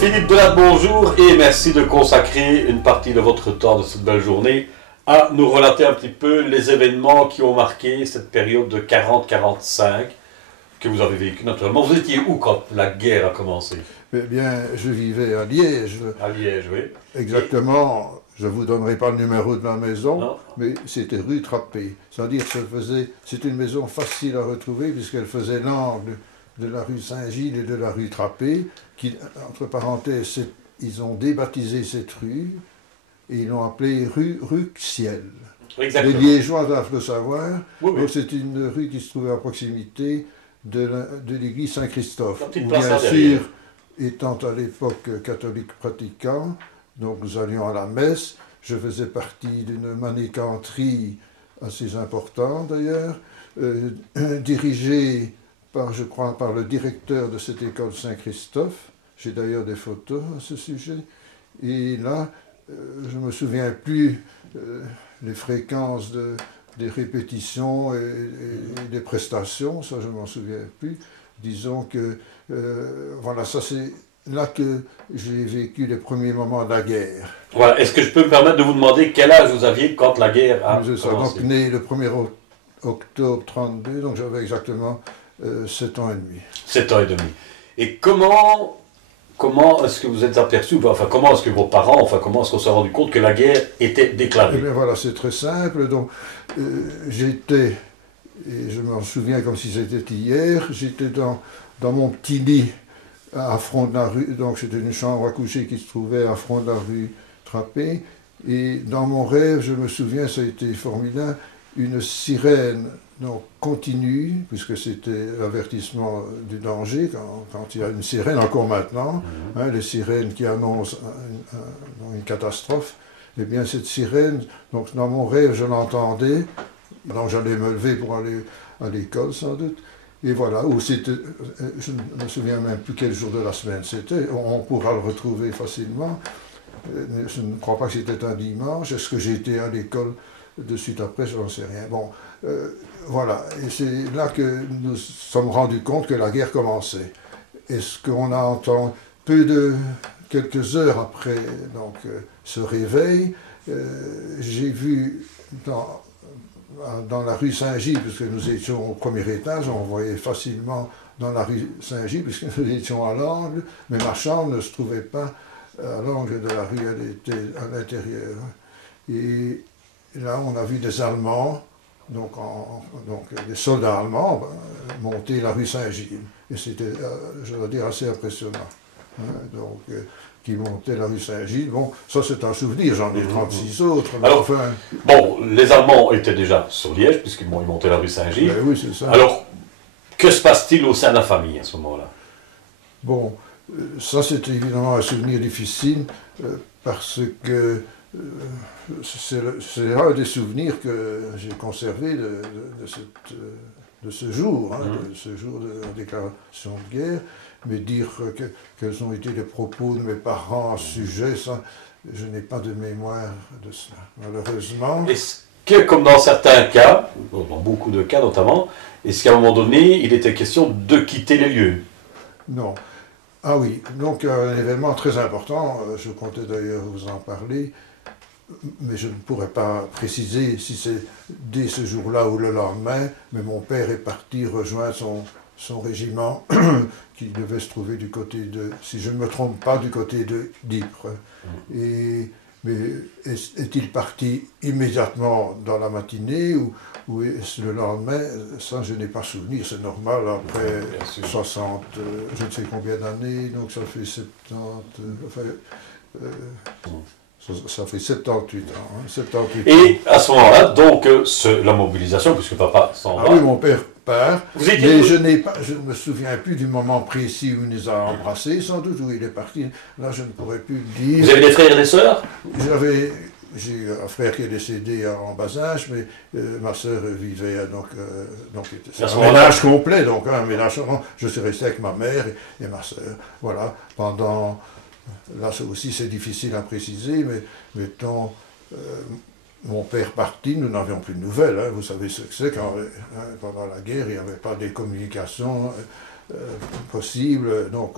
Philippe Delatte, bonjour et merci de consacrer une partie de votre temps de cette belle journée à nous relater un petit peu les événements qui ont marqué cette période de 40-45 que vous avez vécu naturellement. Vous étiez où quand la guerre a commencé? Eh bien, je vivais à Liège. À Liège, oui. Exactement, je ne vous donnerai pas le numéro de ma maison, Non. mais c'était rue Trappé. C'est-à-dire que c'est une maison facile à retrouver puisqu'elle faisait l'angle de la rue Saint-Gilles et de la rue Trappé, qui, entre parenthèses, ils ont débaptisé cette rue et ils l'ont appelée rue Ruxiel. Exactement. Les Liégeois doivent le savoir. Oui, oui. Donc c'est une rue qui se trouve à proximité de l'église Saint-Christophe. La petite Où, place bien là derrière. sûr, étant à l'époque catholique pratiquant, donc nous allions à la messe. Je faisais partie d'une manécanterie assez importante d'ailleurs, dirigée par, je crois, par le directeur de cette école Saint-Christophe. J'ai d'ailleurs des photos à ce sujet. Et là, je ne me souviens plus les fréquences des répétitions et des prestations, ça je ne m'en souviens plus. Disons que, voilà, ça c'est là que j'ai vécu les premiers moments de la guerre. Voilà. Est-ce que je peux me permettre de vous demander quel âge vous aviez quand la guerre a Je suis commencé? donc né le 1er octobre 1932, donc j'avais exactement 7 ans et demi. 7 ans et demi. Et comment est-ce que vous êtes aperçu, enfin comment est-ce que vos parents, enfin comment est-ce qu'on s'est rendu compte que la guerre était Eh déclarée? bien voilà, c'est très simple. Donc j'étais, et je m'en souviens comme si c'était hier, j'étais dans mon petit lit à front de la rue, donc c'était une chambre à coucher qui se trouvait à front de la rue Trappé, et dans mon rêve, je me souviens, ça a été formidable, une sirène donc continue, puisque c'était l'avertissement du danger, quand il y a une sirène, encore maintenant, les sirènes qui annoncent une catastrophe, eh bien cette sirène, donc dans mon rêve, je l'entendais, donc j'allais me lever pour aller à l'école sans doute. Et voilà, où c'était, je ne me souviens même plus quel jour de la semaine c'était, on pourra le retrouver facilement. Je ne crois pas que c'était un dimanche. Est-ce que j'ai été à l'école de suite après, je n'en sais rien. Bon, voilà, et c'est là que nous sommes rendus compte que la guerre commençait. Est-ce qu'on a entendu, quelques heures après donc, ce réveil, j'ai vu dans la rue Saint-Gilles, puisque nous étions au premier étage, on voyait facilement dans la rue Saint-Gilles, puisque nous étions à l'angle, mais ma chambre ne se trouvait pas à l'angle de la rue, elle était à l'intérieur. Et là, on a vu des Allemands, donc des soldats allemands, monter la rue Saint-Gilles. Et c'était, je dois dire, assez impressionnant. Qui montaient la rue Saint-Gilles. Bon, ça c'est un souvenir, j'en ai 36 autres. Alors, enfin, bon, les Allemands étaient déjà sur Liège, puisqu'ils montaient la rue Saint-Gilles. ben oui, c'est ça. Alors, que se passe-t-il au sein de la famille à ce moment-là? Bon, ça c'est évidemment un souvenir difficile, parce que c'est un des souvenirs que j'ai conservés de ce jour, de ce jour de la déclaration de guerre. Mais dire quels ont été les propos de mes parents à ce sujet, ça, je n'ai pas de mémoire de cela, malheureusement. Est-ce que, comme dans certains cas, dans beaucoup de cas notamment, est-ce qu'à un moment donné, il était question de quitter les lieux? Non. Ah oui, donc un événement très important, je comptais d'ailleurs vous en parler, mais je ne pourrais pas préciser si c'est dès ce jour-là ou le lendemain, mais mon père est parti rejoindre son régiment qui devait se trouver du côté de, si je ne me trompe pas, du côté de d'Ypres. Mais est-il parti immédiatement dans la matinée ou est-ce le lendemain? Ça, je n'ai pas souvenir, c'est normal, après 60, je ne sais combien d'années, donc ça fait 70, ça fait 78 ans. 78 Et à ce moment-là, donc, la mobilisation, puisque papa s'en va. Ah oui, mon père part, Vous étiez mais je ne me souviens plus du moment précis où il nous a embrassés, sans doute, où il est parti. Là, je ne pourrais plus le dire. Vous avez des frères et des sœurs? J'ai un frère qui est décédé en bas âge, mais ma sœur vivait, donc c'est un ménage complet, donc un ménage. Je suis resté avec ma mère et ma sœur. Voilà, pendant. Là aussi c'est difficile à préciser, mais mettons, mon père parti, nous n'avions plus de nouvelles. Vous savez ce que c'est, quand pendant la guerre, il n'y avait pas des communications possibles, donc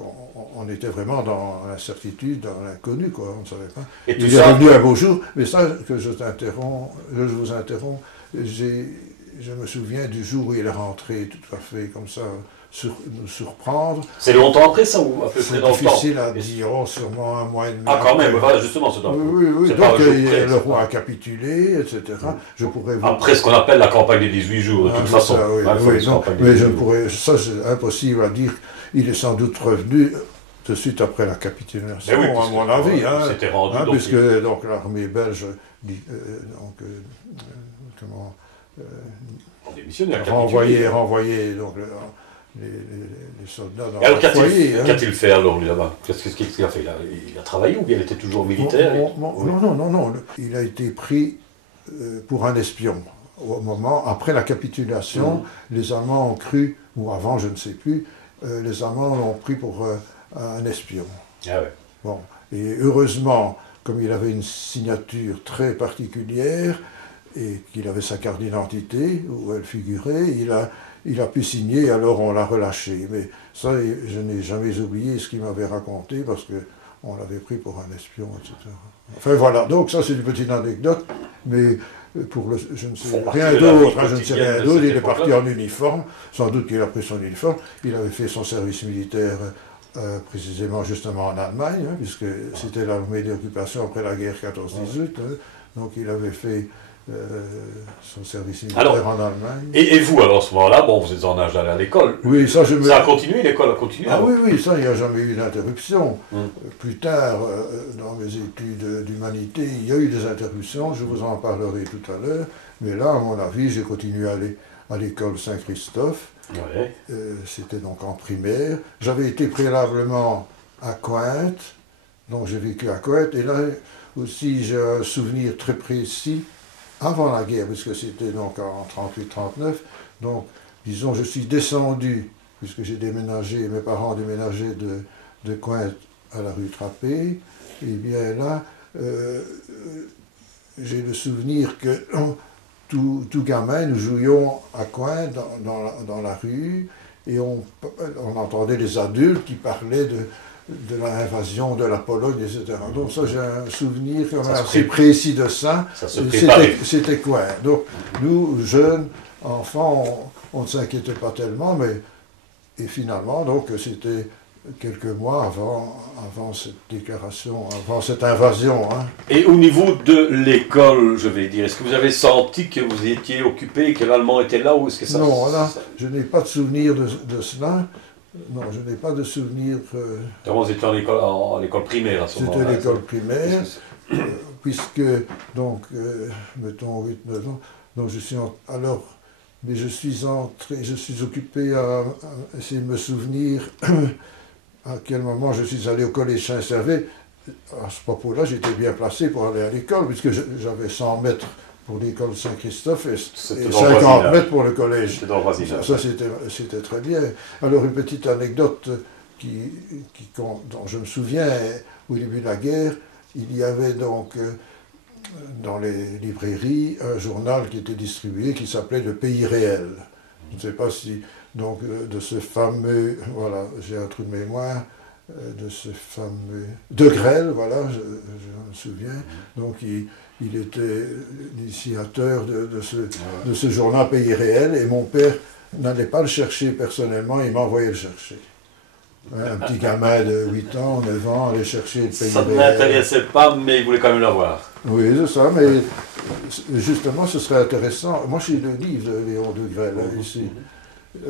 on on était vraiment dans l'incertitude, dans l'inconnu, quoi, on ne savait pas. Et tout Il est ça, revenu un beau jour, mais ça, que je vous interromps, je me souviens du jour où il est rentré, tout à fait comme ça, nous surprendre. c'est longtemps après ça ou à peu près C'est dans le temps? difficile à dire, sûrement un mois et demi. Ah, quand même, après. voilà, justement, c'est dans Oui, oui, c'est donc pas un jour près, le c'est roi pas- a capitulé, etc. Je pourrais vous... Après ce qu'on appelle la campagne des 18 jours, de Ah, toute c'est façon. ça, oui, Hein, il faut oui, une non, campagne des mais 18 je jours. pourrais, ça c'est impossible à dire. Il est sans doute revenu tout de suite après la capitulation, Mais oui, à puisque, mon avis. Hein, c'était rendu, donc, puisque donc, l'armée belge comment, on démissionne, il a renvoyait capitulé. donc, les soldats dans Et alors, leur foyer. Hein. qu'a-t-il fait alors, lui, là-bas? Qu'est-ce qu'il a fait? Il a travaillé ou bien il était toujours militaire? Oui. Non. Il a été pris pour un espion. Après la capitulation, les Allemands ont cru, ou avant, je ne sais plus, les Allemands l'ont pris pour un espion. Ah ouais. Bon. Et heureusement, comme il avait une signature très particulière et qu'il avait sa carte d'identité où elle figurait, il a pu signer, alors on l'a relâché. Mais ça, je n'ai jamais oublié ce qu'il m'avait raconté parce qu'on l'avait pris pour un espion, etc. Enfin voilà, donc ça c'est une petite anecdote, mais je ne sais rien d'autre, je ne sais rien d'autre, il est parti en uniforme, sans doute qu'il a pris son uniforme, il avait fait son service militaire précisément justement en Allemagne, hein, puisque c'était l'armée d'occupation après la guerre 14-18, hein, donc il avait fait son service militaire alors, en Allemagne. Et vous, alors, à ce moment-là, bon, vous êtes en âge d'aller à l'école. Oui, ça Ça a continué, l'école a continué? Ah alors oui, ça, il n'y a jamais eu d'interruption. Mm. Plus tard, dans mes études d'humanité, il y a eu des interruptions, je vous en parlerai tout à l'heure, mais là, à mon avis, j'ai continué à aller à l'école Saint-Christophe. Ouais. C'était donc en primaire. J'avais été préalablement à Cointe, donc j'ai vécu à Cointe, et là aussi j'ai un souvenir très précis avant la guerre, puisque c'était donc en 38-39, donc disons je suis descendu, puisque j'ai déménagé, mes parents ont déménagé de Cointe à la rue Trappé, et bien là j'ai le souvenir que tout gamin, nous jouions à Cointe dans la rue, et on entendait les adultes qui parlaient de l'invasion de la Pologne, etc. Donc ça, j'ai un souvenir quand même assez précis de ça. C'était quoi? Donc nous, jeunes, enfants, on ne s'inquiétait pas tellement, et finalement, donc c'était quelques mois avant cette déclaration, avant cette invasion. Hein. Et au niveau de l'école, je vais dire, est-ce que vous avez senti que vous étiez occupé, que l'allemand était là, ou est-ce que ça... Non, là, je n'ai pas de souvenir de cela. Non, je n'ai pas de souvenir. Vous étiez à l'école primaire à ce moment-là? C'était l'école primaire, puisque, donc, mettons 8-9 ans, donc je suis alors, mais je suis occupé à essayer de me souvenir à quel moment je suis allé au collège Saint-Servais. À ce propos-là, j'étais bien placé pour aller à l'école, puisque j'avais 100 mmètres pour l'école Saint-Christophe et 50 mètres pour le collège. C'était dans le voisinage. Ça, c'était très bien. Alors, une petite anecdote dont je me souviens, au début de la guerre, il y avait donc dans les librairies un journal qui était distribué qui s'appelait Le Pays réel. Je ne sais pas si, donc, de ce fameux, voilà, j'ai un trou de mémoire, de ce fameux, de Grelle, voilà, je me souviens. Donc, il était l'initiateur de ce journal Pays réel, et mon père n'allait pas le chercher personnellement, il m'envoyait le chercher. Un petit gamin de 8 ans, 9 ans, allait chercher le Pays ça réel. Ça ne m'intéressait pas, mais il voulait quand même l'avoir. Oui, c'est ça, mais justement, ce serait intéressant. Moi, j'ai le livre de Léon de Grelle, ici.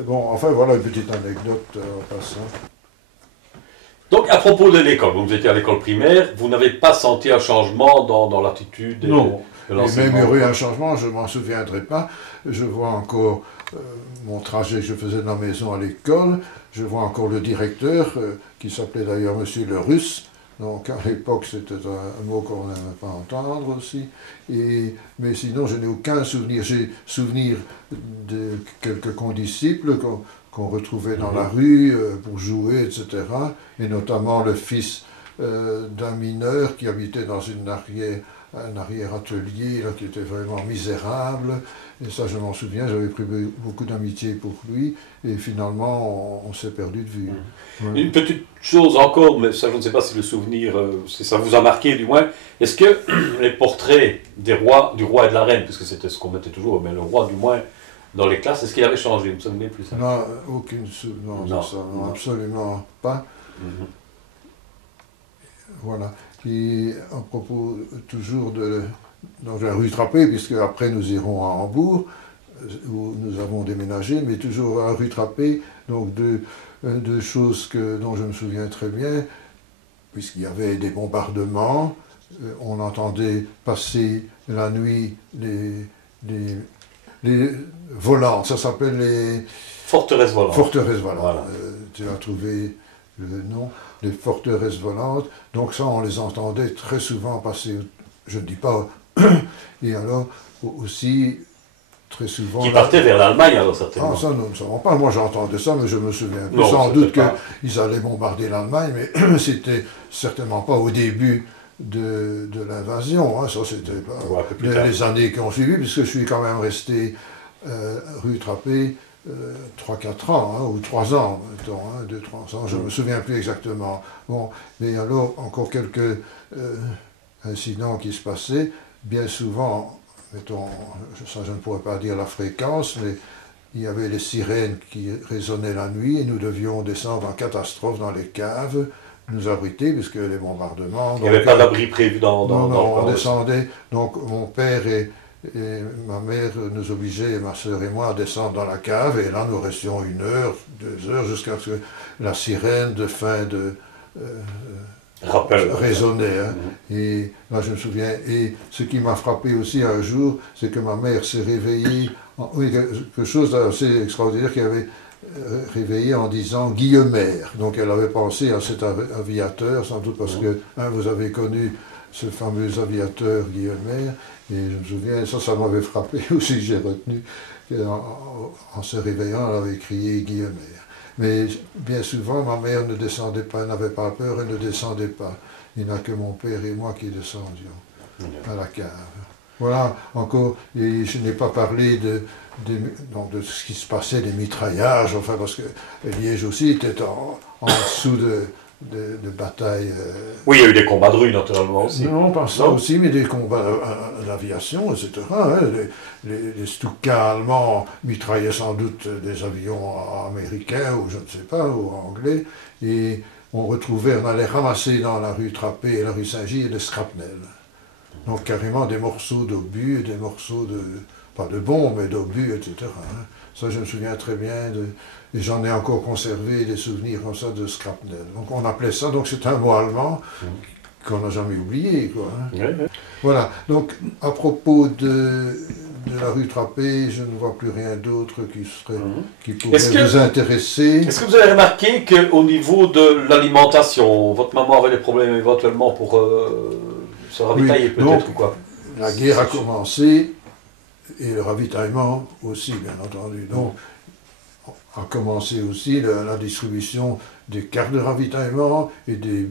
Bon, enfin, voilà une petite anecdote en passant. Donc, à propos de l'école, vous étiez à l'école primaire, vous n'avez pas senti un changement dans l'attitude de l'enseignement? Non, même il y aurait un changement, je ne m'en souviendrai pas. Je vois encore mon trajet que je faisais de la maison à l'école, je vois encore le directeur, qui s'appelait d'ailleurs Monsieur le Russe. Donc, à l'époque, c'était un mot qu'on n'aimait pas entendre aussi. Mais sinon, je n'ai aucun souvenir. J'ai souvenir de quelques condisciples qu'on retrouvait dans la rue pour jouer, etc. Et notamment le fils d'un mineur qui habitait dans une un arrière-atelier qui était vraiment misérable. Et ça, je m'en souviens, j'avais pris beaucoup d'amitié pour lui. Et finalement, on s'est perdu de vue. Ouais. Une petite chose encore, mais ça, je ne sais pas si le souvenir, si ça vous a marqué du moins. Est-ce que les portraits du roi et de la reine, puisque c'était ce qu'on mettait toujours, mais le roi du moins, dans les classes, est-ce qu'il avait changé? Vous ne me souvenez plus ça? Non, non, ça, non, absolument pas. Voilà. Et à propos toujours de la rue Trappé, puisque après nous irons à Hambourg, où nous avons déménagé, mais toujours à la rue Trappé, donc deux choses dont je me souviens très bien, puisqu'il y avait des bombardements, on entendait passer la nuit les volantes, ça s'appelle les... Forteresses volantes. Forteresses volantes, voilà. Tu as trouvé le nom, les forteresses volantes, donc ça on les entendait très souvent passer, je ne dis pas, et alors aussi très souvent... Qui partaient vers l'Allemagne alors certainement. Ah, ça nous ne savons pas, moi j'entendais ça, mais je me souviens plus, sans doute qu'ils allaient bombarder l'Allemagne, mais c'était certainement pas au début de l'invasion, hein. Ça c'était les années qui ont suivi, puisque je suis quand même resté rue Trappé 3-4 ans, hein, ou 3 ans, mettons, hein, 2-3 ans, je ne me souviens plus exactement. Bon, mais alors, encore quelques incidents qui se passaient, bien souvent, mettons, ça je ne pourrais pas dire la fréquence, mais il y avait les sirènes qui résonnaient la nuit et nous devions descendre en catastrophe dans les caves, nous abriter, puisque les bombardements... Il n'y avait pas d'abri prévu dans on descendait, donc mon père et ma mère nous obligeait, ma soeur et moi, à descendre dans la cave, et là nous restions 1 heure, 2 heures, jusqu'à ce que la sirène de fin de résonnait. Hein. Et là je me souviens, et ce qui m'a frappé aussi un jour, c'est que ma mère s'est réveillée, quelque chose d'assez extraordinaire, qui avait réveillé en disant Guillemer. Donc elle avait pensé à cet aviateur, sans doute parce que vous avez connu ce fameux aviateur Guillemer, et je me souviens, ça m'avait frappé aussi, j'ai retenu qu'en se réveillant, elle avait crié Guillemer. Mais bien souvent, ma mère ne descendait pas, elle n'avait pas peur, elle ne descendait pas. Il n'y a que mon père et moi qui descendions à la cave. Voilà, encore, et je n'ai pas parlé de ce qui se passait, des mitraillages, enfin, parce que Liège aussi était en dessous de batailles. Oui, il y a eu des combats de rue, naturellement, aussi. Non, pas ça aussi, mais des combats d'aviation, etc. Hein. Les Stuka allemands mitraillaient sans doute des avions américains, ou je ne sais pas, ou anglais, et on allait ramasser dans la rue Trappé et la rue Saint-Gilles des shrapnels. Donc carrément des morceaux d'obus, des morceaux pas de bombes, mais d'obus, etc. Hein. Ça, je me souviens très bien, et j'en ai encore conservé des souvenirs comme ça de shrapnel. Donc on appelait ça, donc c'est un mot allemand qu'on n'a jamais oublié, quoi. Hein. Voilà, donc à propos de la rue Trappé, je ne vois plus rien d'autre qui pourrait vous intéresser. Est-ce que vous avez remarqué qu'au niveau de l'alimentation, votre maman avait des problèmes éventuellement pour se ravitailler peut-être ou quoi? La guerre a commencé, et le ravitaillement aussi, bien entendu. Donc, a commencé aussi la distribution des cartes de ravitaillement et des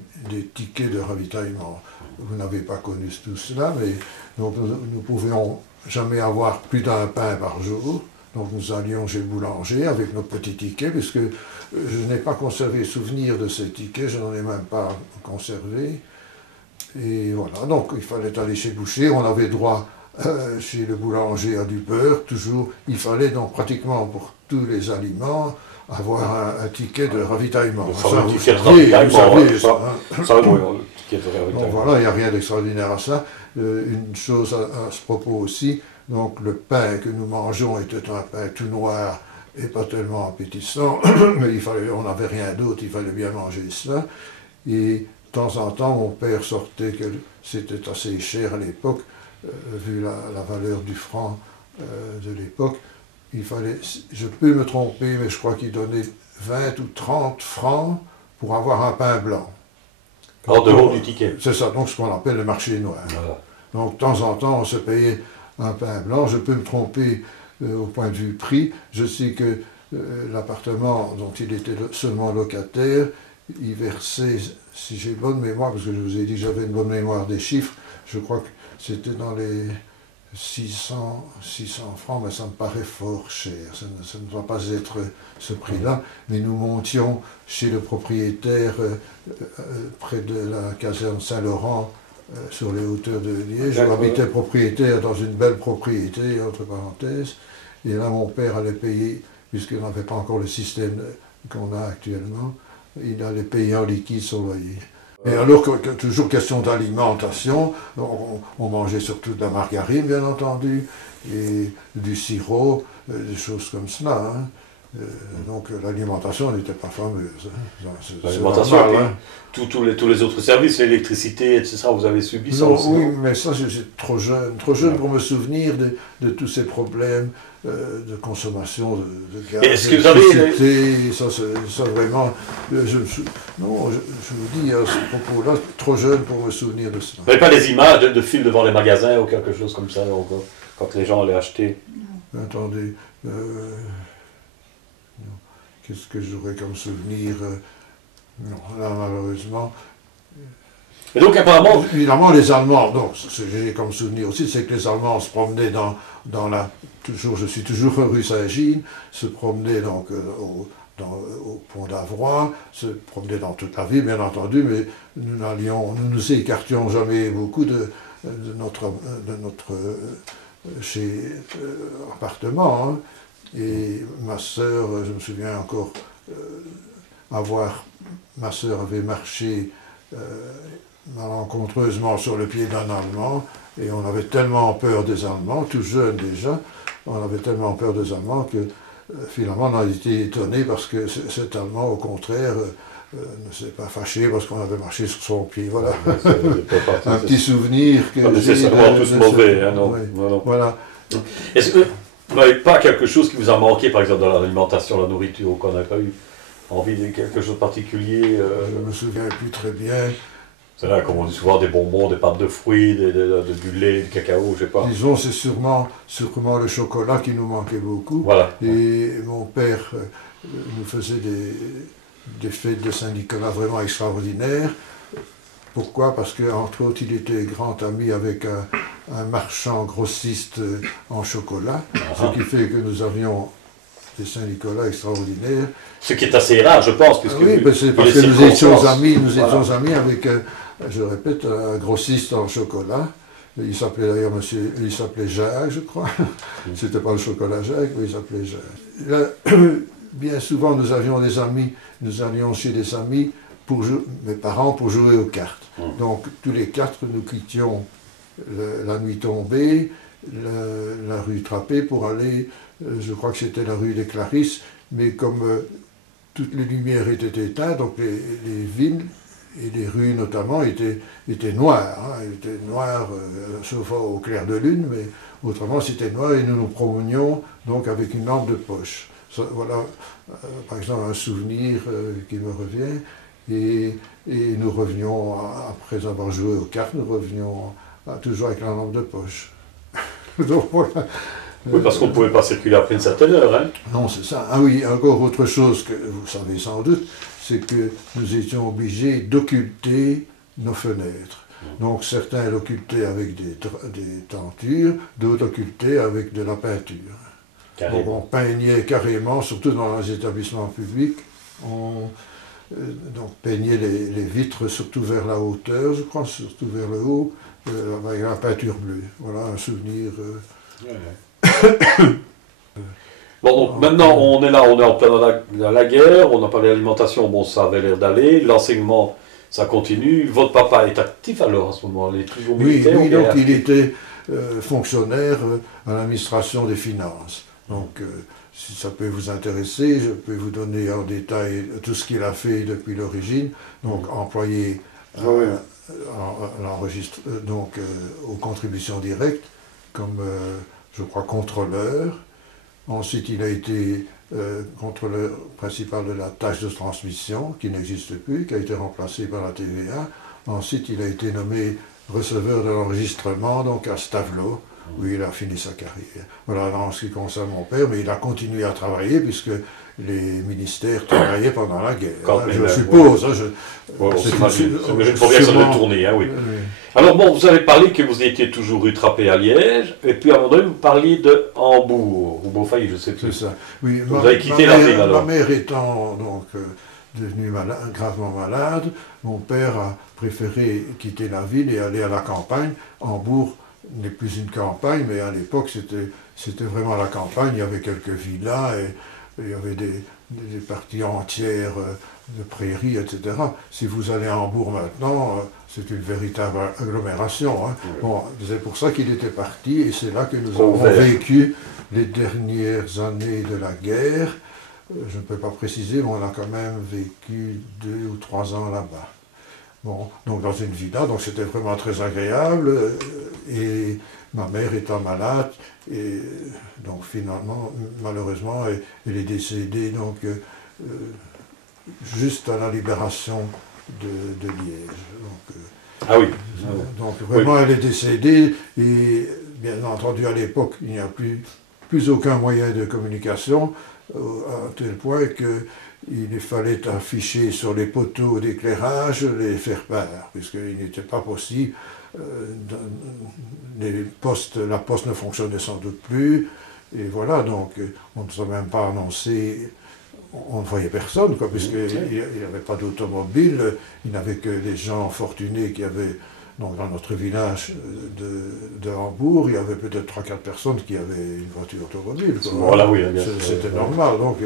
tickets de ravitaillement. Vous n'avez pas connu tout cela, mais donc nous ne pouvions jamais avoir plus d'un pain par jour. Donc nous allions chez le boulanger avec nos petits tickets, puisque je n'ai pas conservé souvenir de ces tickets, je n'en ai même pas conservé. Et voilà, donc il fallait aller chez le boucher, on avait droit chez le boulanger à du beurre, toujours, il fallait donc pratiquement pour tous les aliments avoir un ticket de ravitaillement. Un ticket de ravitaillement, Donc voilà, il n'y a rien d'extraordinaire à ça. Une chose à ce propos aussi, donc le pain que nous mangeons était un pain tout noir et pas tellement appétissant, mais on n'avait rien d'autre, il fallait bien manger cela. Et de temps en temps, mon père sortait, que c'était assez cher à l'époque, vu la valeur du franc de l'époque, il fallait, je peux me tromper, mais je crois qu'il donnait 20 ou 30 francs pour avoir un pain blanc. En dehors du ticket. C'est ça, donc ce qu'on appelle le marché noir. Voilà. Donc de temps en temps, on se payait un pain blanc. Je peux me tromper au point de vue prix. Je sais que l'appartement dont il était seulement locataire, il versait, si j'ai bonne mémoire, parce que je vous ai dit que j'avais une bonne mémoire des chiffres, je crois que c'était dans les 600 francs, mais ça me paraît fort cher. Ça ne doit pas être ce prix-là. Mais nous montions chez le propriétaire près de la caserne Saint-Laurent, sur les hauteurs de Liège. J'habitais propriétaire dans une belle propriété, entre parenthèses. Et là, mon père allait payer, puisqu'il n'avait pas encore le système qu'on a actuellement, il allait payer en liquide son loyer. Et alors, toujours question d'alimentation, on mangeait surtout de la margarine, bien entendu, et du sirop, des choses comme cela. Hein. Donc l'alimentation n'était pas fameuse. Hein. L'alimentation, normal, hein. tous les autres services, l'électricité, etc., vous avez subi ça Non, aussi? oui, mais ça, j'étais trop jeune pour me souvenir de tous ces problèmes de consommation de gaz, est-ce que vous avez... ça vraiment, non, je vous dis à ce propos-là, trop jeune pour me souvenir de cela. Vous n'avez pas des images de files devant les magasins ou quelque chose comme ça, donc, quand les gens allaient acheter? Attendez, qu'est-ce que j'aurais comme souvenir? Non, là, malheureusement. Et donc, apparemment... Évidemment, les Allemands, donc, ce que j'ai comme souvenir aussi, c'est que les Allemands se promenaient dans la... je suis toujours rue Saint-Gilles, se promenaient donc au pont d'Avroy, se promenaient dans toute la ville, bien entendu, mais nous nous écartions jamais beaucoup de notre appartement. Hein. Et ma sœur, je me souviens encore ma sœur avait marché malencontreusement sur le pied d'un Allemand, et on avait tellement peur des Allemands, tout jeune déjà, on avait tellement peur des Allemands que finalement on a été étonné parce que cet Allemand, au contraire, ne s'est pas fâché parce qu'on avait marché sur son pied. Voilà, un petit souvenir que pas nécessairement tous mauvais, hein, non. Oui. Non. Voilà. Est-ce que vous n'avez pas quelque chose qui vous a manqué, par exemple, dans l'alimentation, la nourriture, ou qu'on n'a pas eu envie de quelque chose de particulier Je ne me souviens plus très bien. C'est là, comme on dit souvent, des bonbons, des pâtes de fruits, du lait, du cacao, je sais pas. Disons, c'est sûrement le chocolat qui nous manquait beaucoup. Voilà. Et mon père nous faisait des fêtes de Saint-Nicolas vraiment extraordinaires. Pourquoi? Parce qu'entre autres, il était grand ami avec un marchand grossiste en chocolat, ce qui fait que nous avions des Saint-Nicolas extraordinaires. Ce qui est assez rare, je pense, puisque... Oui, c'est parce que nous étions amis avec, je répète, un grossiste en chocolat. Il s'appelait d'ailleurs il s'appelait Jacques, je crois. C'était pas le chocolat Jacques, mais il s'appelait Jacques. Là, bien souvent, nous avions des amis, nous allions chez des amis, mes parents, pour jouer aux cartes. Donc, tous les quatre, nous quittions la nuit tombée, la rue Trappé pour aller, je crois que c'était la rue des Clarisses, mais comme toutes les lumières étaient éteintes, donc les villes et les rues notamment étaient noires, hein, étaient noires, sauf au clair de lune, mais autrement c'était noir, et nous nous promenions donc avec une lampe de poche. Ça, voilà, par exemple, un souvenir qui me revient, et nous revenions, après avoir joué aux cartes, nous revenions toujours avec la lampe de poche. Donc voilà. Oui, parce qu'on ne pouvait pas circuler après une certaine heure. Hein. Non, c'est ça. Ah oui, encore autre chose que vous savez sans doute, c'est que nous étions obligés d'occulter nos fenêtres. Donc certains l'occultaient avec des tentures, d'autres occultaient avec de la peinture. Donc on peignait carrément, surtout dans les établissements publics, on peignait les vitres surtout vers la hauteur, je crois, surtout vers le haut, avec la peinture bleue. Voilà un souvenir. Bon, donc maintenant on est là, on est en plein dans la guerre, on a parlé d'alimentation, bon ça avait l'air d'aller, l'enseignement ça continue, votre papa est actif alors à ce moment, il est toujours militaire? Oui, donc il était fonctionnaire à l'administration des finances. Donc si ça peut vous intéresser, je peux vous donner en détail tout ce qu'il a fait depuis l'origine, donc employé aux contributions directes, comme je crois contrôleur. Ensuite, il a été contrôleur principal de la taxe de transmission, qui n'existe plus, qui a été remplacée par la TVA. Ensuite, il a été nommé receveur de l'enregistrement, donc à Stavelot, où il a fini sa carrière. Voilà, en ce qui concerne mon père, mais il a continué à travailler, puisqu'il les ministères travaillaient pendant la guerre. Quand Hein, même, je ouais. suppose. Hein, Ouais, c'est j'imagine une- trop bien que ça sûrement- devait tourner, hein, oui. oui. Alors bon, vous avez parlé que vous étiez toujours Utrapé à Liège, et puis à un moment donné, vous parliez de Hambourg, ou Beaufaille, je sais C'est plus. ça. Oui, Vous avez quitté la ville, alors. ma mère étant donc devenue gravement malade, mon père a préféré quitter la ville et aller à la campagne. Hambourg n'est plus une campagne, mais à l'époque c'était vraiment la campagne. Il y avait quelques villas et il y avait des parties entières de prairies, etc. Si vous allez à Hambourg maintenant, c'est une véritable agglomération. Hein. Oui. Bon, c'est pour ça qu'il était parti et c'est là que nous Au avons vert. vécu les dernières années de la guerre. Je ne peux pas préciser, mais on a quand même vécu 2 ou 3 ans là-bas. Bon, donc dans une villa, donc c'était vraiment très agréable. Et ma mère étant malade, et donc finalement, malheureusement, elle est décédée donc juste à la libération de Liège. Ah oui. Donc vraiment, elle est décédée et bien entendu à l'époque, il n'y a plus aucun moyen de communication à tel point qu'il fallait afficher sur les poteaux d'éclairage les faire-part, puisqu'il n'était pas possible. La poste ne fonctionnait sans doute plus, et voilà, donc on ne s'est même pas annoncé. On ne voyait personne, quoi, puisqu'il n'y avait pas d'automobile, il n'y avait que des gens fortunés qui avaient, donc dans notre village de Hambourg, il y avait peut-être 3-4 personnes qui avaient une voiture automobile. Quoi. Voilà, oui, bien sûr. C'était normal. Donc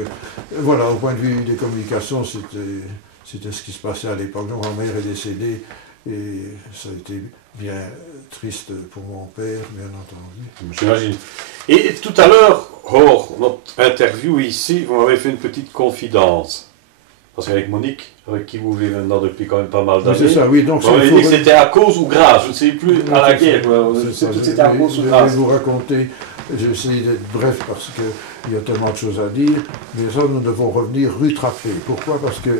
voilà, au point de vue des communications, c'était ce qui se passait à l'époque. Donc ma mère est décédée et ça a été bien triste pour mon père, bien entendu. J'imagine. Et tout à l'heure, hors notre interview ici, vous m'avez fait une petite confidence. Parce qu'avec Monique, avec qui vous vivez maintenant depuis quand même pas mal Oui, d'années, c'est ça, oui. Donc vous m'avez dit que c'était à cause ou grâce, je ne sais plus, à la guerre. Je sais plus si c'était à cause ou Je vais grâce. vous raconter, j'ai essayé d'être bref parce qu'il y a tellement de choses à dire, mais ça nous devons revenir rue Trappé. Pourquoi? Parce que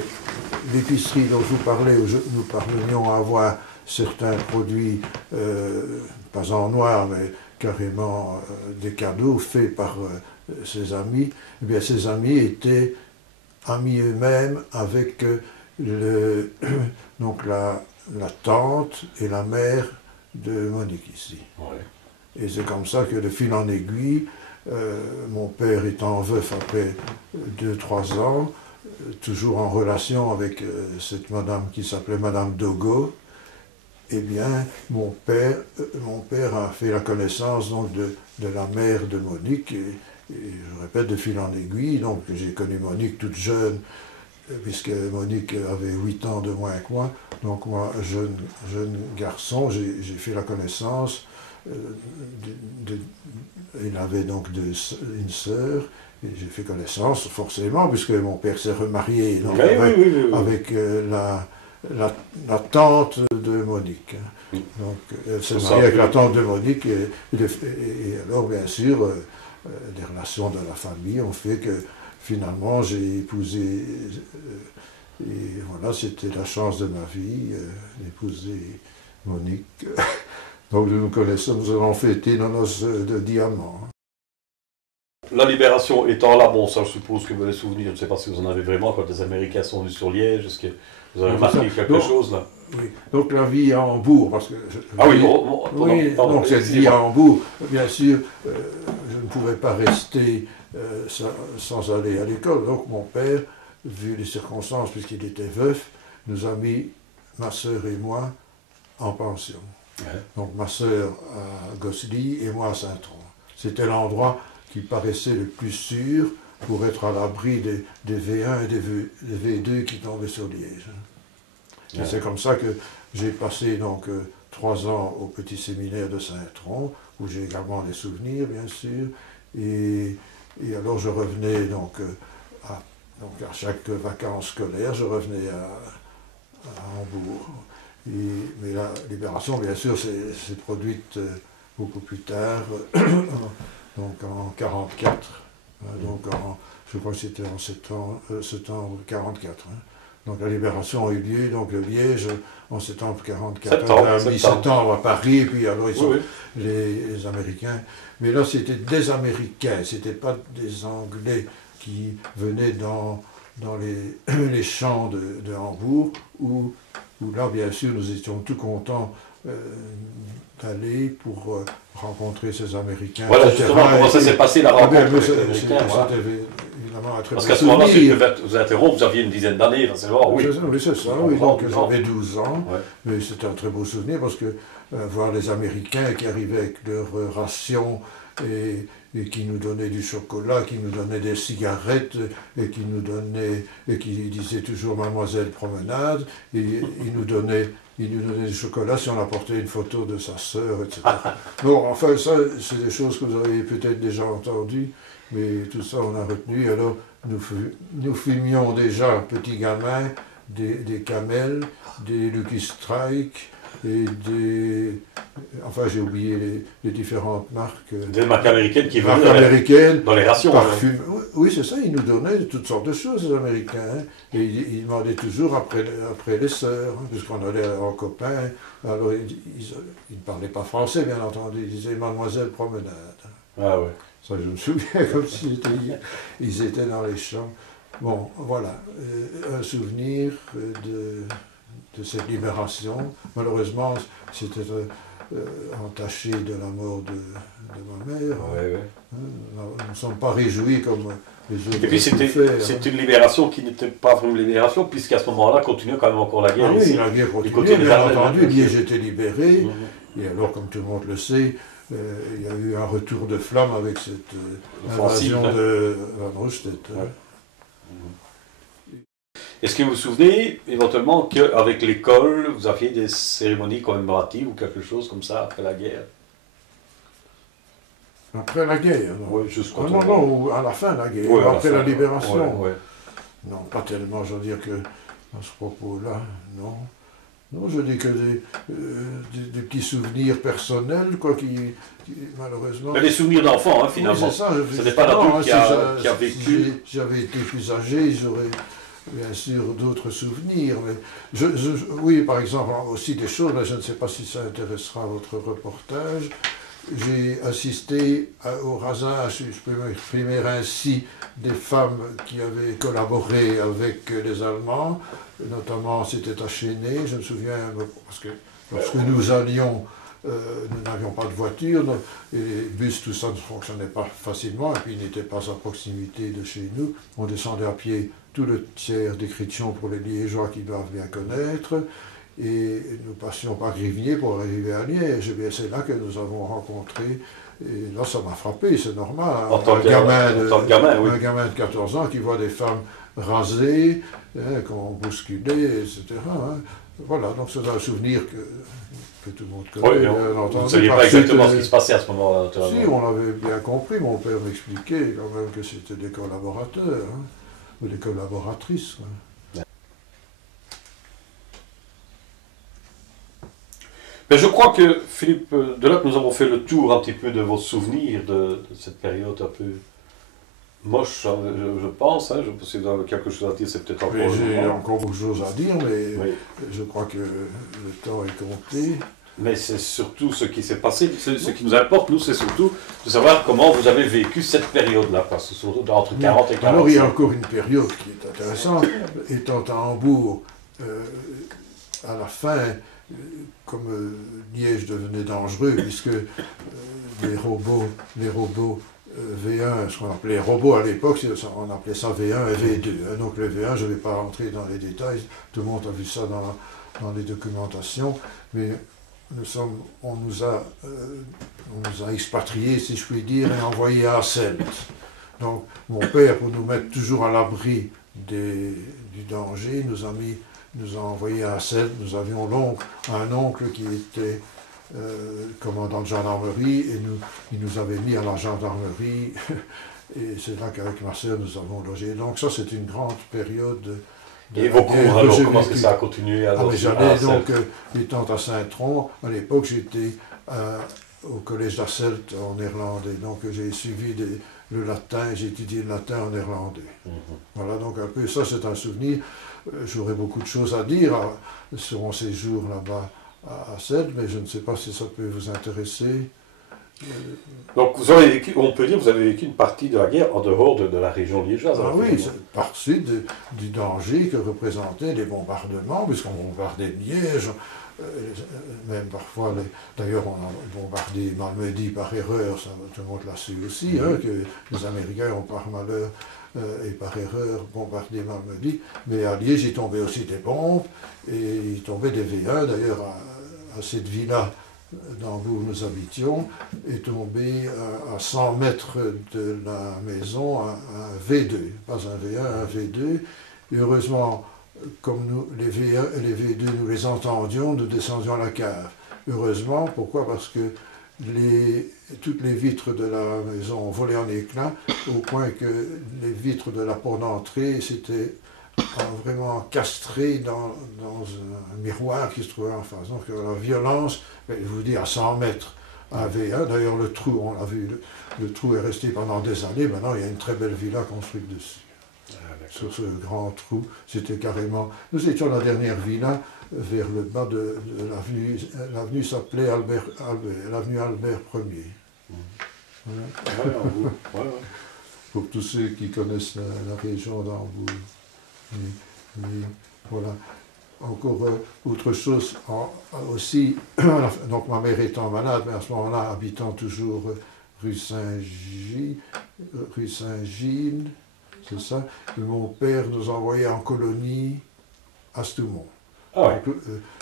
l'épicerie dont je vous parlais, où nous parvenions à avoir certains produits, pas en noir, mais carrément des cadeaux faits par ses amis, eh bien ces amis étaient amis eux-mêmes avec donc la tante et la mère de Monique ici. Ouais. Et c'est comme ça que de fil en aiguille, mon père étant veuf après 2-3 ans, toujours en relation avec cette madame qui s'appelait Madame Dogo, eh bien, mon père a fait la connaissance donc, de la mère de Monique, et je répète, de fil en aiguille, donc j'ai connu Monique toute jeune, puisque Monique avait 8 ans de moins que moi, donc moi, jeune garçon, j'ai fait la connaissance, il avait donc une sœur, et j'ai fait connaissance forcément, puisque mon père s'est remarié donc, avec la tante de Monique. Donc, elle s'est mariée avec la tante de Monique, et alors, bien sûr, les relations de la famille ont fait que finalement j'ai épousé, et voilà, c'était la chance de ma vie, d'épouser Monique. Donc, nous connaissons, nous allons fêter nos noces de diamant. La libération étant là, bon, ça je suppose que vous avez souvenir, je ne sais pas si vous en avez vraiment, quand les Américains sont venus sur Liège, est-ce que vous avez remarqué quelque chose là? Oui, donc la vie à Hambourg, parce que... Ah oui, pardon, donc cette vie à Hambourg, bien sûr, je ne pouvais pas rester sans aller à l'école, donc mon père, vu les circonstances, puisqu'il était veuf, nous a mis, ma sœur et moi, en pension. Ouais. Donc ma sœur à Gosselies et moi à Saint-Tron. C'était l'endroit qui paraissait le plus sûr pour être à l'abri des V1 et des V2 qui tombaient sur Liège. Et c'est comme ça que j'ai passé donc 3 ans au petit séminaire de Saint-Tron, où j'ai également des souvenirs, bien sûr. Et alors je revenais donc à chaque vacances scolaires, je revenais à Hambourg. Mais la libération, bien sûr, s'est produite beaucoup plus tard, donc en 1944. Donc je crois que c'était en septembre 1944. Donc la libération a eu lieu, donc le Liège, en septembre 1944, mi-septembre à Paris, et puis alors ils sont les Américains. Mais là, c'était des Américains, c'était pas des Anglais qui venaient dans les champs de Hambourg, où là, bien sûr, nous étions tout contents d'aller pour rencontrer ces Américains. Voilà, justement, comment ça s'est passé la rencontre avec les Américains, voilà. C'était évidemment un très Parce bon qu'à ce moment-là, si souvenir. je peux vous interrompre, vous aviez une dizaine d'années, forcément, oui. Oui, c'est ça, oui, donc j'avais 12 ans, Ouais. mais c'était un très beau souvenir parce que voir les Américains qui arrivaient avec leurs rations et qui nous donnaient du chocolat, qui nous donnaient des cigarettes et qui disaient toujours Mademoiselle Promenade, et ils nous donnaient du chocolat si on apportait une photo de sa sœur, etc. Bon, enfin, ça, c'est des choses que vous avez peut-être déjà entendues, mais tout ça, on a retenu. Alors, nous fumions déjà, petits gamins, des Camel, des Lucky Strike, et enfin, j'ai oublié les différentes marques. Des marques américaines qui marques venaient américaines, dans les rations. parfum. Oui, c'est ça, ils nous donnaient toutes sortes de choses, les Américains. Hein. Et ils demandaient toujours après les sœurs, hein, puisqu'on allait en copains. Alors, ils ne parlaient pas français, bien entendu. Ils disaient Mademoiselle Promenade. Ah ouais. Ça, je me souviens comme si c'était hier. Ils étaient dans les champs. Bon, voilà, un souvenir de cette libération. Malheureusement, c'était entaché de la mort de ma mère. Ouais, ouais. Nous ne sommes pas réjouis comme les autres. Et puis c'est une libération qui n'était pas vraiment une libération, puisqu'à ce moment-là, continuait quand même encore la guerre. Ah oui, ici. la guerre Du continuait, côté des bien Ardennes, entendu. hein, Liège était libéré. Mhm. Et alors, comme tout le monde le sait, il y a eu un retour de flamme avec cette Offensive, invasion hein. de Van Roostedt. Ouais. Est-ce que vous vous souvenez éventuellement qu'avec l'école, vous aviez des cérémonies commémoratives ou quelque chose comme ça après la guerre? Après la guerre, non? Oui, juste quand Non, à la fin de la guerre, Ouais, à après fin, la libération. ouais. Non, pas tellement, je veux dire que, à ce propos-là, non. Non, je dis que des petits souvenirs personnels, quoi, malheureusement... Mais les souvenirs d'enfants, hein, finalement. Oui, c'est ça. Ce n'est pas l'adulte qui a Si vécu. si j'avais été plus âgé, j'aurais bien sûr d'autres souvenirs. Mais oui, par exemple, aussi des choses, mais je ne sais pas si ça intéressera votre reportage. J'ai assisté au rasage, si je peux m'exprimer ainsi, des femmes qui avaient collaboré avec les Allemands, notamment c'était à Chénet, je me souviens, parce que lorsque nous allions, nous n'avions pas de voiture, et les bus, tout ça ne fonctionnait pas facilement, et puis ils n'étaient pas à proximité de chez nous. On descendait à pied tout le tiers d'écrition pour les Liégeois qui doivent bien connaître, et nous passions par Grivnier pour arriver à Liège. Et bien c'est là que nous avons rencontré, et là ça m'a frappé, c'est normal, En tant que gamin, oui. Un gamin de 14 ans qui voit des femmes rasées, hein, qu'on bousculait, etc. Hein. Voilà, donc c'est un souvenir que tout le monde connaît. Oui, bien entendu. vous ne saviez pas exactement ce qui se passait à ce moment-là, naturellement. Si, on avait bien compris, mon père m'expliquait quand même que c'était des collaborateurs, hein, ou des collaboratrices. Quoi. Mais je crois que, Philippe Deloc, nous avons fait le tour un petit peu de vos souvenirs de cette période un peu moche, hein, je pense. Hein, si vous avez quelque chose à dire, c'est peut-être encore J'ai le moment. encore beaucoup de choses à dire, mais Oui. je crois que le temps est compté. Mais c'est surtout ce qui s'est passé. Ce qui nous importe, nous, c'est surtout de savoir comment vous avez vécu cette période-là, parce que surtout entre 40 et 45. Alors il y a encore une période qui est intéressante. Étant à Hambourg, à la fin, comme Liège devenait dangereux, puisque les robots V1, ce qu'on appelait robots à l'époque, on appelait ça V1 et V2. Hein. Donc le V1, je ne vais pas rentrer dans les détails, tout le monde a vu ça dans les documentations, mais on nous a expatriés, si je puis dire, et envoyés à Asselt. Donc mon père, pour nous mettre toujours à l'abri du danger, nous a envoyés à Asselt. Nous avions un oncle qui était commandant de gendarmerie, et il nous avait mis à la gendarmerie, et c'est là qu'avec ma sœur nous avons logé. Donc ça, c'est une grande période. Et vos cours, alors, comment est-ce que ça a continué à j'allais donc, étant à Saint-Tron, à l'époque, j'étais au collège d'Asselt en néerlandais. Donc j'ai suivi le latin, j'ai étudié le latin en néerlandais. Voilà, donc un peu, ça c'est un souvenir. J'aurais beaucoup de choses à dire sur mon séjour là-bas à Asselt, mais je ne sais pas si ça peut vous intéresser. Donc vous avez vécu, on peut dire que vous avez vécu une partie de la guerre en dehors de la région liégeoise. Ah oui, par-dessus du danger que représentaient les bombardements, puisqu'on bombardait Liège, même parfois, d'ailleurs on a bombardé Malmedy par erreur, ça, tout le monde l'a su aussi, hein, que les Américains ont par malheur et par erreur bombardé Malmedy, mais à Liège il tombait aussi des bombes, et il tombait des V1, d'ailleurs à cette villa dans où nous habitions, est tombé à 100 mètres de la maison un V2, pas un V1, un V2. Et heureusement, comme nous, les V2, nous les entendions, nous descendions à la cave. Heureusement, pourquoi? Parce que toutes les vitres de la maison ont volé en éclats, au point que les vitres de la porte d'entrée s'étaient vraiment castrées dans un miroir qui se trouvait en face. Donc la violence, je vous dis, à 100 mètres à V1. D'ailleurs, le trou, on l'a vu, le trou est resté pendant des années. Maintenant, il y a une très belle villa construite dessus. Sur ce grand trou, c'était carrément... Nous étions la dernière villa vers le bas de l'avenue. L'avenue s'appelait l'avenue Albert Ier. Voilà. Pour tous ceux qui connaissent la région d'Hambourg. Mais voilà. Encore autre chose aussi, donc ma mère étant malade, mais à ce moment-là habitant toujours rue Saint-Gilles, c'est ça, mon père nous envoyait en colonie à Stoumont. Ah ouais. Donc,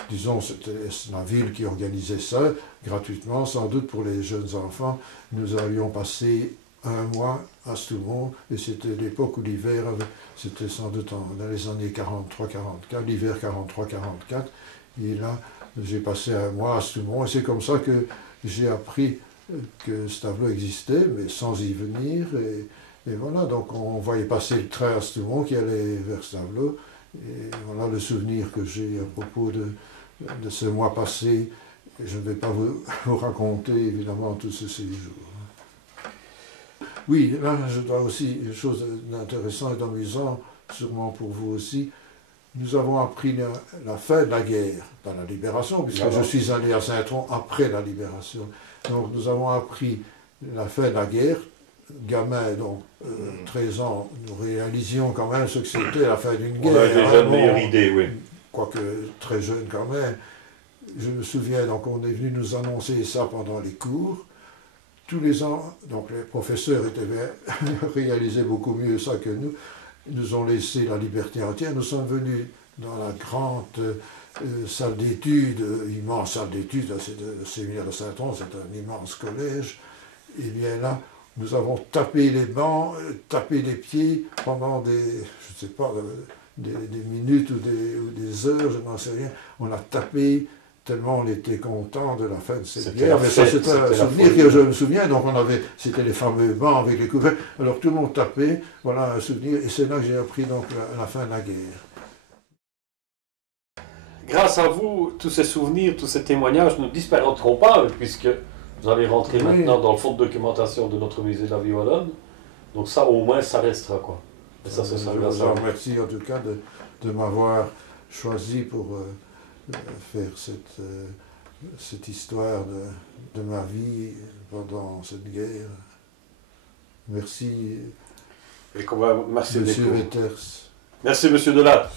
disons, c'était la ville qui organisait ça, gratuitement, sans doute pour les jeunes enfants. Nous avions passé un mois à Stoumont, et c'était l'époque où l'hiver, c'était sans doute dans les années 43-44, l'hiver 43-44, et là, j'ai passé un mois à Stoumont, et c'est comme ça que j'ai appris que Stavelot existait, mais sans y venir, et voilà, donc on voyait passer le train à Stoumont qui allait vers Stavelot, et voilà le souvenir que j'ai à propos de ce mois passé. Je ne vais pas vous raconter évidemment tout ce séjour. Oui, là je dois aussi, une chose d'intéressant et d'amusant, sûrement pour vous aussi, nous avons appris la fin de la guerre, pas la libération, puisque je suis allé à Saint-Tron après la libération. Donc nous avons appris la fin de la guerre, gamin, donc 13 ans, nous réalisions quand même ce que c'était la fin d'une guerre. On a déjà une meilleure idée, oui. Quoique très jeune quand même. Je me souviens, donc on est venu nous annoncer ça pendant les cours. Tous les ans, donc les professeurs réalisaient beaucoup mieux ça que nous. Ils nous ont laissé la liberté entière. Nous sommes venus dans la grande salle d'études, immense salle d'études, c'est le séminaire de Saint-Tron, c'est un immense collège. Et bien là, nous avons tapé les bancs, tapé les pieds pendant des, je ne sais pas, des minutes ou des heures, je n'en sais rien. On a tapé tellement on était content de la fin de cette guerre. Mais ça, c'est un souvenir que je me souviens. Donc c'était les fameux bancs avec les couverts. Alors tout le monde tapait, voilà un souvenir. Et c'est là que j'ai appris donc la fin de la guerre. Grâce à vous, tous ces souvenirs, tous ces témoignages ne disparaîtront pas, puisque vous allez rentrer maintenant dans le fonds de documentation de notre musée de la vie wallonne. Donc ça, au moins, ça restera, quoi. Et ça, c'est ça. Je vous remercie en tout cas de m'avoir choisi pour faire cette histoire de ma vie pendant cette guerre. Merci, merci Monsieur Wetters. Merci, Monsieur Delatte.